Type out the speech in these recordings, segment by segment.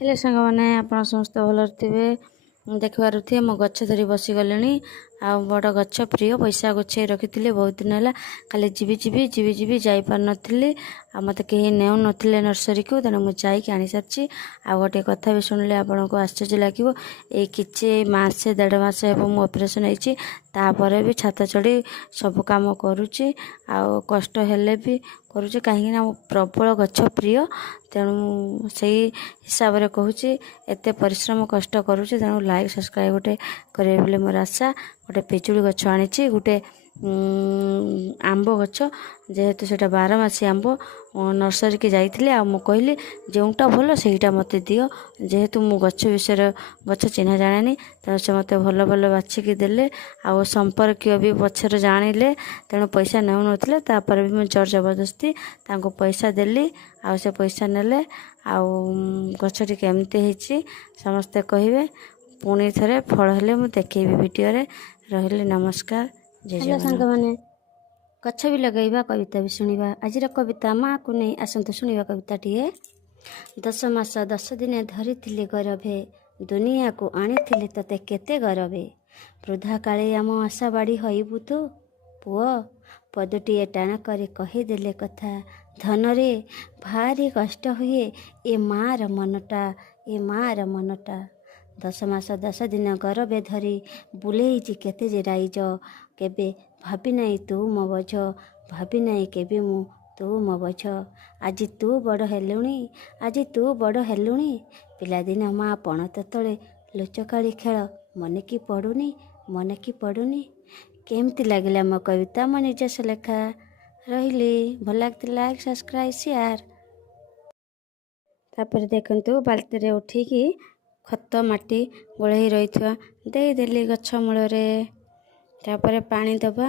हेले सांग मैंने आप समस्त भल थे देखिए मो गच धरी बसीगले आ बड़ गच प्रिय पैसा गुछे रखी बहुत दिन है खाली जीवी जापार नी आ मत कहीं नेउ नथिले नर्सरी को तेणु मुझे आनी सारी आ गोटे कथा भी शुणिले आपन को आश्चर्य लगे ये किसी मसे 1.5 मास हे मु ऑपरेशन होपर भी छात चढ़ी सब काम करुच्ची आ कष्ट हेले भी करुच्ची कहीं प्रबल गच प्रिय तेणु से हिसाब से कहूँ एत परिश्रम कष्ट करुच्ची तेणु लाइक सब्सक्राइब गोटे करेंगे मोर आशा गोटे पिजुड़ी गछ आनी गोटे आंब गछ जेहेतु से 12 मासी आंब नर्सरी की जाइए आ कहली जोटा भल सेटा मत दियो जेहेतु मु गछ विषय गछ चिन्ह जाने तेणु से मत भल भल बाछिकी देले आ संपर्क भी पचर जानिले तेणु पैसा नौ नथिले तापर भी मुझे जोर जबरदस्ती तांको पैसा देली आ से पैसा नेले आ गछटी केमती होइछि समस्ते कहिबे पुणी थरे फल हेले मु देखेबी वीडियो रे रहिले नमस्कार जय सांग माने गछ भी लगेगा कविता भी शुणा आज कविता माँ को नहीं आसतु शुणा कविता टीए 10 मास 10 दिन धरी गरभे दुनिया को आनी तते केते गरभे वृद्धा काले आम आशा बाड़ी हईबु तू पुओ पदुटीए टाण करे कहीदेले कथा धन रे भारी कष्ट हुए ए मार मनटा 10 मास 10 दिन गरभे धरी बुलेइछि केते जे राइज केबे भाभी नहीं तू मो बझ भाभी नहीं केबे मु तू मो बझ आज तू बड़ हेलुणी पिलादिन माँ पण तले लुचकाड़ी खेल मन की पड़ुनी केमती लगिला मो कविता मो निजस लेखा रही भल लगता लाइक सब्सक्राइब शेयर तापर देखंतु बाल्टी रे उठिकी खत माटी गोलई रही देदेली गछ मूल तापर पानी दबा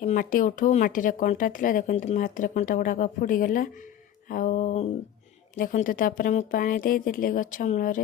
ये माटी उठू माटी रे कंटा थिला देखंतु मो हाथ रे कंटा गुड़ाक फुड़ीगला आ देखंतु तापर मु पानी देदेली गछ मूल